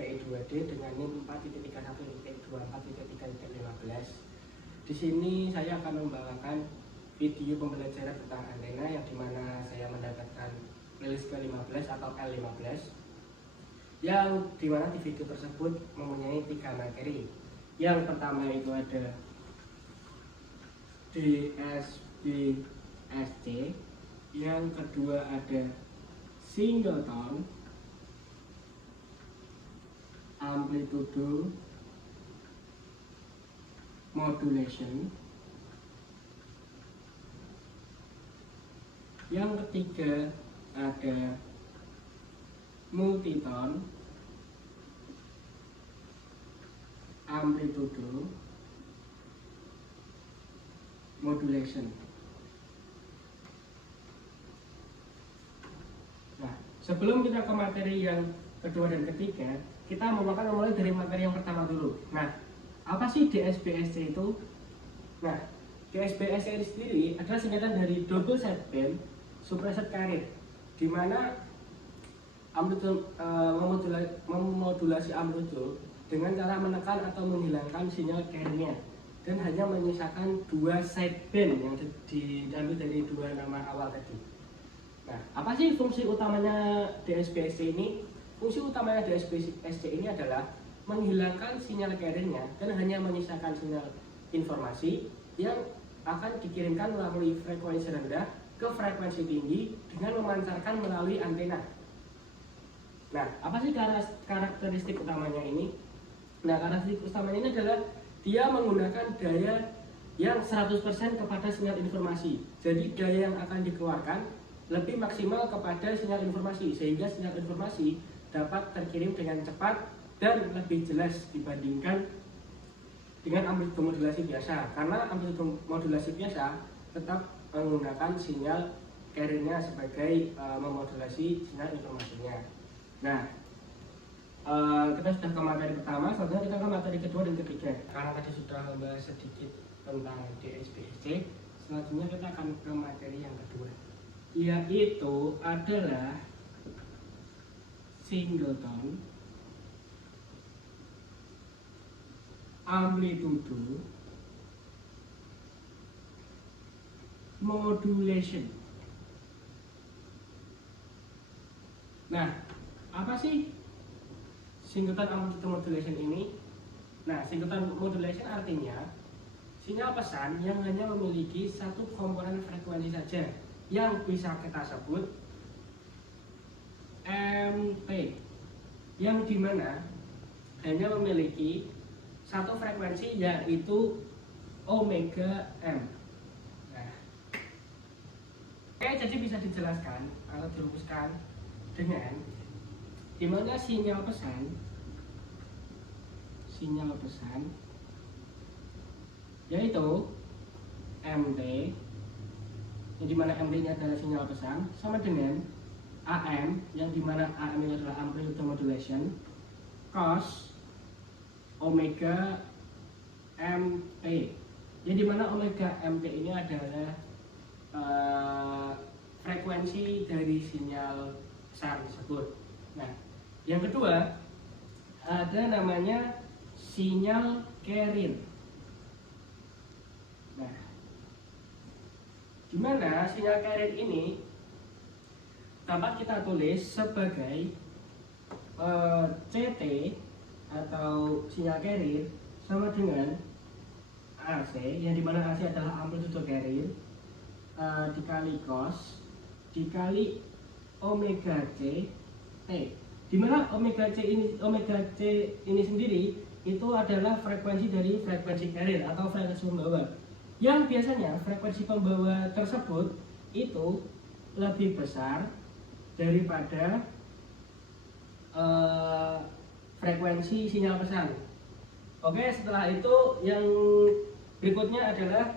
SPE2D dengan NIM 4.31.24.3.15. Di sini saya akan membawakan video pembelajaran tentang antena yang dimana saya mendapatkan playlist ke-15 atau L15, yang dimana di video tersebut mempunyai 3 materi. Yang pertama itu ada DSBSC, yang kedua ada singleton, amplitude modulation, yang ketiga ada multitone, amplitude modulation. Nah, sebelum kita ke materi yang kedua dan ketiga, kita mulai dari materi yang pertama dulu. Nah, apa sih DSBSC itu? Nah, DSBSC ini sendiri adalah singkatan dari double sideband suppressed carrier, di mana memodulasi amplitude dengan cara menekan atau menghilangkan sinyal carrier dan hanya menyisakan 2 sideband yang diambil dari 2 nama awal tadi. Nah, apa sih fungsi utamanya DSBSC ini? Fungsi utamanya DSBSC ini adalah menghilangkan sinyal carrier-nya dan hanya menyisakan sinyal informasi yang akan dikirimkan melalui frekuensi rendah ke frekuensi tinggi dengan memancarkan melalui antena. Nah, apa sih karakteristik utamanya ini? Nah, karakteristik utamanya ini adalah dia menggunakan daya yang 100% kepada sinyal informasi. Jadi daya yang akan dikeluarkan lebih maksimal kepada sinyal informasi, sehingga sinyal informasi dapat terkirim dengan cepat dan lebih jelas dibandingkan dengan amplitude modulasi biasa, karena amplitude modulasi biasa tetap menggunakan sinyal carrier-nya sebagai memodulasi sinyal informasinya. Nah, kita sudah ke materi pertama, selanjutnya kita ke materi kedua dan ketiga. Karena tadi sudah membahas sedikit tentang DSBSC, selanjutnya kita akan ke materi yang kedua, yaitu adalah singleton, amplitude modulation. Nah, apa sih singleton amplitude modulation ini? Nah, singleton modulation artinya sinyal pesan yang hanya memiliki satu komponen frekuensi saja, yang bisa kita sebut MT, yang dimana hanya memiliki satu frekuensi, yaitu omega m. Nah, jadi bisa dijelaskan atau dirumuskan dengan dimana sinyal pesan yaitu MT, yang dimana MT ini adalah sinyal pesan, sama dengan AM, yang dimana AM ini adalah amplitude modulation, cos omega MT, yang dimana omega MT ini adalah frekuensi dari sinyal pesan tersebut. Nah, yang kedua ada namanya sinyal carrier. Nah, dimana sinyal carrier ini dapat kita tulis sebagai CT atau sinyal carrier sama dengan AC, yang dimana AC adalah amplitude carrier, dikali cos dikali omega C T, dimana omega C ini sendiri itu adalah frekuensi dari frekuensi carrier atau frekuensi pembawa, yang biasanya frekuensi pembawa tersebut itu lebih besar daripada frekuensi sinyal pesan. Oke, setelah itu yang berikutnya adalah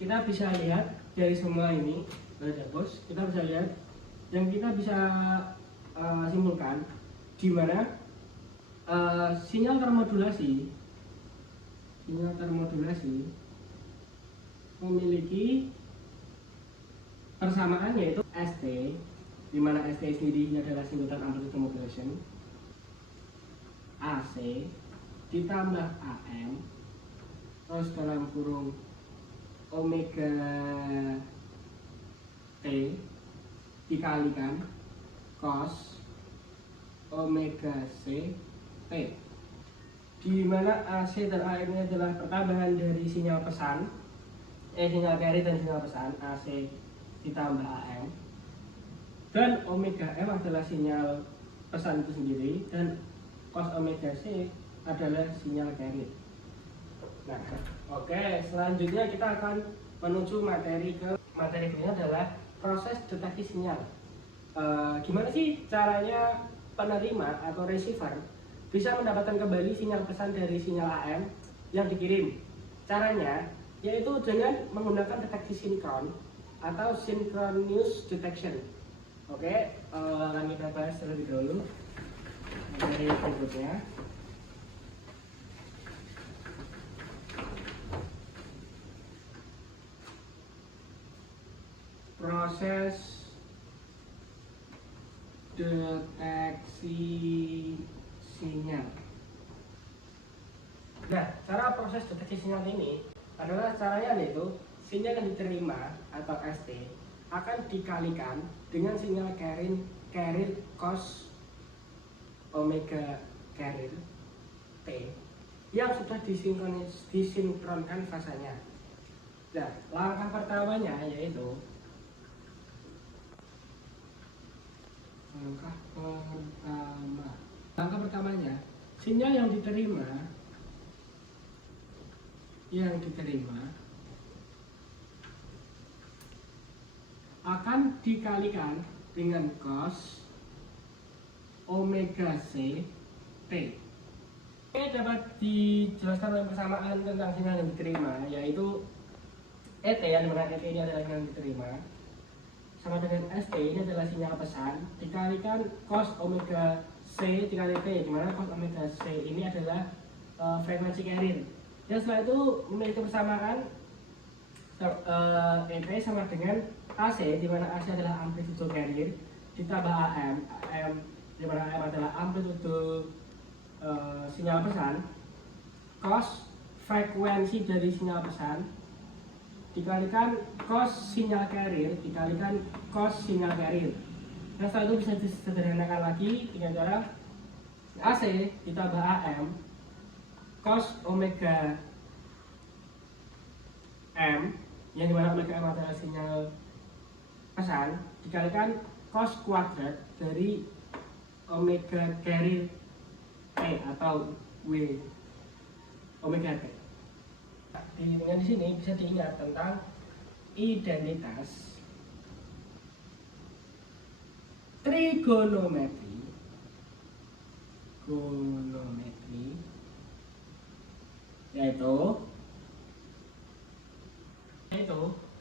kita bisa lihat dari semua ini, kita bisa lihat yang kita bisa simpulkan di mana sinyal termodulasi memiliki persamaan, yaitu ST, di mana ST sendiri adalah singleton amplitude modulation, AC ditambah AM terus dalam kurung omega T dikalikan cos omega C T, di mana AC dan AM ini adalah pertambahan dari sinyal pesan, sinyal carrier dan sinyal pesan AC ditambah AM, dan omega M adalah sinyal pesan itu sendiri, dan cos omega C adalah sinyal carrier. Nah, oke, selanjutnya kita akan menuju materi berikutnya adalah proses deteksi sinyal. Gimana sih caranya penerima atau receiver bisa mendapatkan kembali sinyal pesan dari sinyal AM yang dikirim? Caranya yaitu dengan menggunakan deteksi sinkron atau synchronous detection. Oke, akan kita bahas terlebih dahulu materi berikutnya. Proses deteksi sinyal. Nah, cara proses deteksi sinyal ini adalah caranya yaitu sinyal yang diterima atau ST akan dikalikan dengan sinyal carrier cos omega carrier T yang sudah disinkronkan fasanya. Nah, langkah pertamanya yaitu langkah pertamanya sinyal yang diterima akan dikalikan dengan cos omega C T. Ini dapat dijelaskan oleh persamaan tentang sinyal yang diterima, yaitu ET, yang dimana ET ini adalah sinyal yang diterima, sama dengan ST ini adalah sinyal pesan dikalikan cos omega C dikali T, dimana cos omega C ini adalah frekuensi carrier. Dan setelah itu memiliki persamaan EP sama dengan AC, dimana AC adalah amplitude carrier ditambah AM dimana AM adalah amplitude sinyal pesan, cos frekuensi dari sinyal pesan dikalikan cos sinyal carrier dikalikan cos sinyal carrier. Nah, setelah itu bisa disederhanakan lagi dengan cara AC ditambah AM cos omega M, yang dimana omega M adalah sinyal pesan, dikalikan cos kuadrat dari omega carrier T atau W omega T. Dengan di sini bisa diingat tentang identitas trigonometri yaitu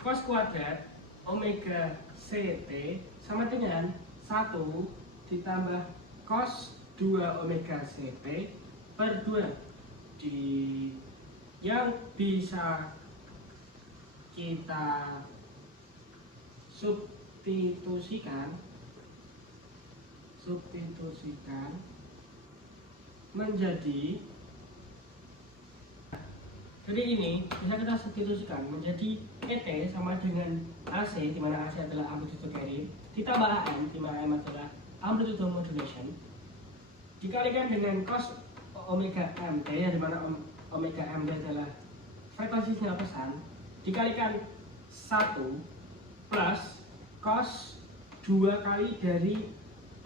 cos kuadrat omega CT sama dengan 1 ditambah cos 2 omega CT per 2 yang bisa kita substitusikan menjadi, jadi ini bisa kita substitusikan menjadi ET sama dengan AC, di mana AC adalah amplitude carrier, ditambah AM, di mana AM adalah amplitude modulation, dikalikan dengan cos omega MT, yang di mana omega MT adalah frekuensi sinyal pesan, dikalikan 1 plus cos 2 kali dari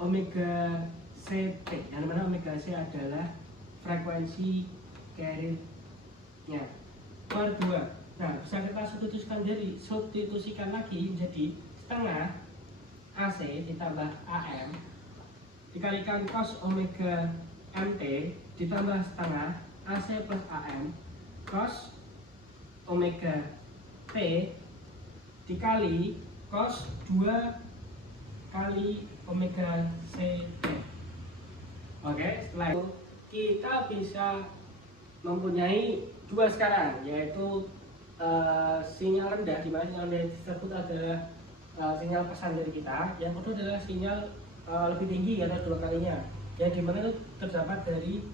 omega CT, yang dimana omega C adalah frekuensi carrier-nya per 2. Nah, bisa kita substitusikan lagi menjadi setengah AC ditambah AM dikalikan cos omega MT ditambah setengah AC plus AM cos omega T dikali cos 2 kali omega CT. Oke, setelah itu kita bisa mempunyai dua sekarang, yaitu sinyal rendah, di mana sinyal rendah tersebut adalah sinyal pesan dari kita. Yang kedua adalah sinyal lebih tinggi, karena 2 kalinya, yang dimana itu terdapat dari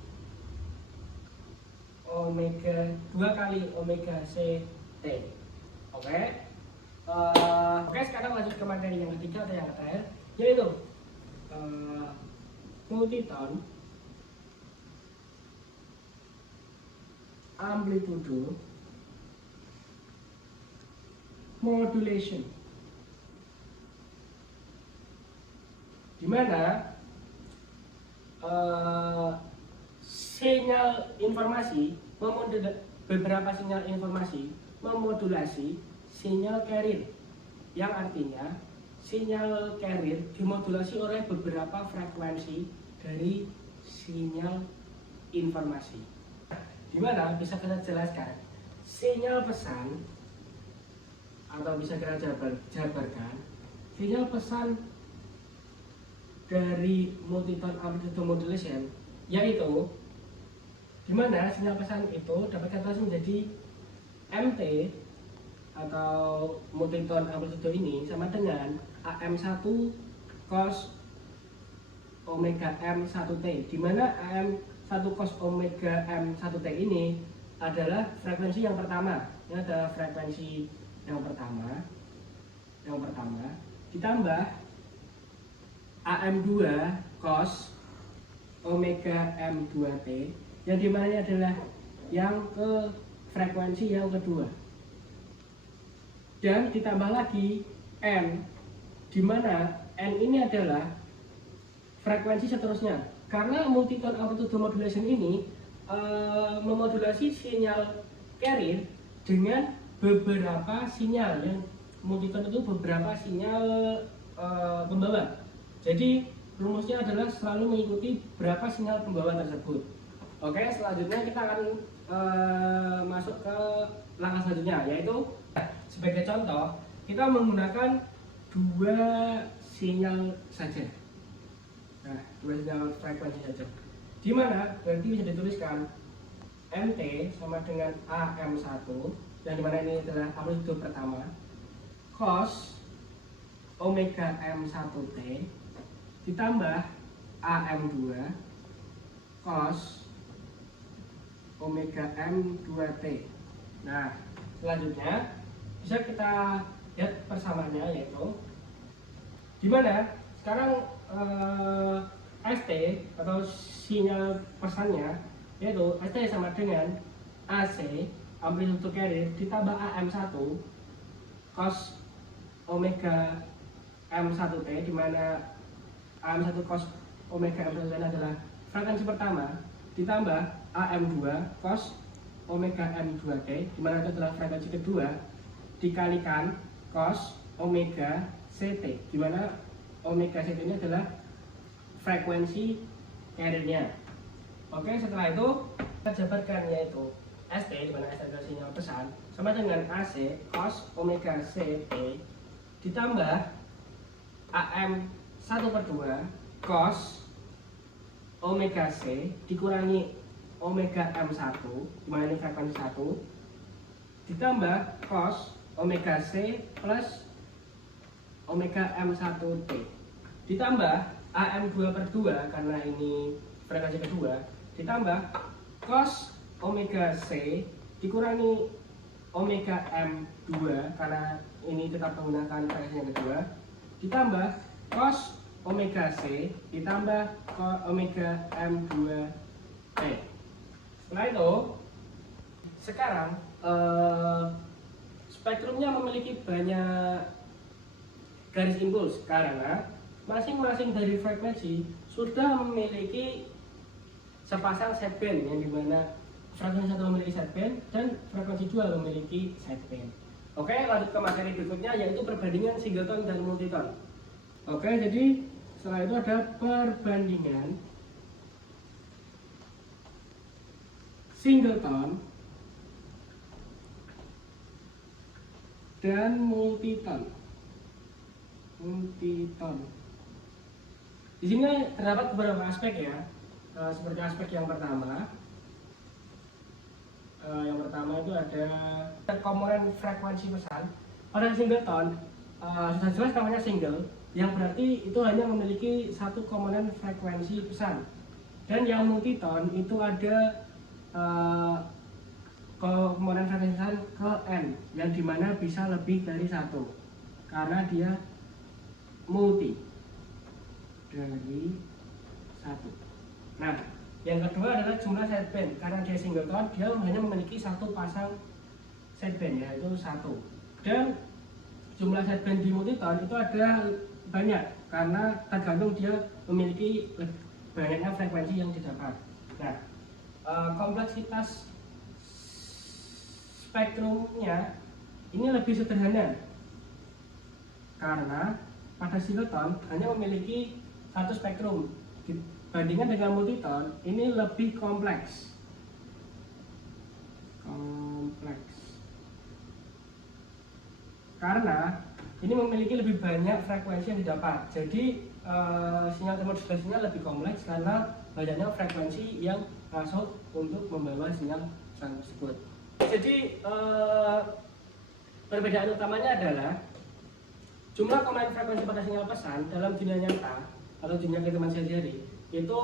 omega 2 kali omega CT. Oke. Oke, sekarang lanjut ke materi yang ketiga atau yang terakhir, yaitu multiton amplitude modulation, di mana sinyal informasi beberapa sinyal informasi memodulasi sinyal carrier, yang artinya sinyal carrier dimodulasi oleh beberapa frekuensi dari sinyal informasi. Di mana bisa kita jelaskan sinyal pesan, atau bisa kita jabarkan sinyal pesan dari multiton amplitude modulation, yaitu di mana sinyal pesan itu dapat kita menjadi MT atau multiton amplitude ini sama dengan AM1 cos omega M1T, di mana AM1 cos omega M1T ini adalah frekuensi yang pertama. Ini adalah frekuensi yang pertama ditambah AM2 cos omega M2T, yang dimana adalah yang ke frekuensi yang kedua, dan ditambah lagi N, dimana N ini adalah frekuensi seterusnya, karena multiton amplitude modulation ini memodulasi sinyal carrier dengan beberapa sinyal, yang multiton itu beberapa sinyal pembawa. Jadi rumusnya adalah selalu mengikuti berapa sinyal pembawa tersebut. Oke, selanjutnya kita akan masuk ke langkah selanjutnya, yaitu sebagai contoh kita menggunakan dua sinyal saja. Nah, dua sinyal frekuensi saja, di mana berarti bisa dituliskan MT sama dengan AM1, yang dimana ini adalah amplitude pertama, cos omega M1T ditambah AM2 cos omega M2T. Nah, selanjutnya bisa kita lihat persamaannya, yaitu dimana sekarang ST atau sinyal pesannya, yaitu ST sama dengan AC amplitude carrier ditambah AM1 cos omega M1T, di mana AM1 cos omega M1T adalah frekuensi pertama, ditambah AM2 cos omega M2T, di mana itu adalah frekuensi kedua, dikalikan cos omega CT, di mana omega CT ini adalah frekuensi carrier-nya. Oke, setelah itu kita jabarkan, yaitu ST, di mana ST adalah sinyal pesan, sama dengan AC cos omega CT ditambah AM1/2 cos omega C dikurangi omega M1, di mana ini frekuensi 1, ditambah cos omega C plus omega M1T ditambah AM2/2, karena ini frekuensi kedua, ditambah cos omega C dikurangi omega M2, karena ini tetap menggunakan frekuensi yang kedua, ditambah cos omega C ditambah omega M2T. Setelah itu, sekarang spektrumnya memiliki banyak garis impuls, karena masing-masing dari frekuensi sudah memiliki sepasang sideband, yang dimana frekuensi 1 memiliki sideband dan frekuensi 2 memiliki sideband. Oke, lanjut ke materi berikutnya, yaitu perbandingan singleton dan multiton. Oke, jadi setelah itu ada perbandingan singleton dan multiton. Di sini terdapat beberapa aspek, ya. Seperti aspek yang pertama. Yang pertama itu ada komponen frekuensi pesan. Pada singleton sudah jelas namanya single, yang berarti itu hanya memiliki satu komponen frekuensi pesan. Dan yang multiton itu ada komponen frekuensi ke N, yang dimana bisa lebih dari satu karena dia multi dari satu. Nah, yang kedua adalah jumlah sideband. Karena dia singleton, dia hanya memiliki satu pasang sideband, yaitu satu. Dan jumlah sideband di multiton itu ada banyak karena tergantung dia memiliki banyaknya frekuensi yang didapat. Nah, kompleksitas spektrumnya ini lebih sederhana karena pada singleton hanya memiliki satu spektrum, dibandingkan dengan multiton ini lebih kompleks karena ini memiliki lebih banyak frekuensi yang didapat. Jadi sinyal termodulasinya lebih kompleks karena banyaknya frekuensi yang masuk untuk membawa sinyal tersebut. Jadi perbedaan utamanya adalah jumlah komponen frekuensi pada sinyal pesan dalam dunia nyata atau dunia kehidupan sehari-hari itu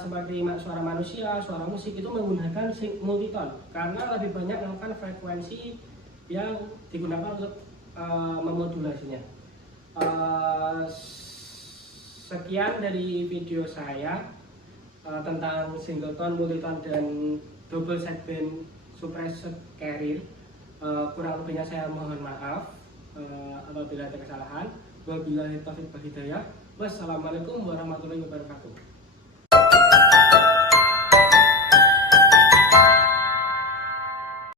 seperti suara manusia, suara musik itu menggunakan multiton karena lebih banyak melakukan frekuensi yang digunakan untuk memodulasinya. Sekian dari video saya tentang singleton, multiton, dan double sideband suppressed carrier. Kurang lebihnya saya mohon maaf apabila ada kesalahan. Wabillahi taufiq wal hidayah. Wassalamualaikum warahmatullahi wabarakatuh.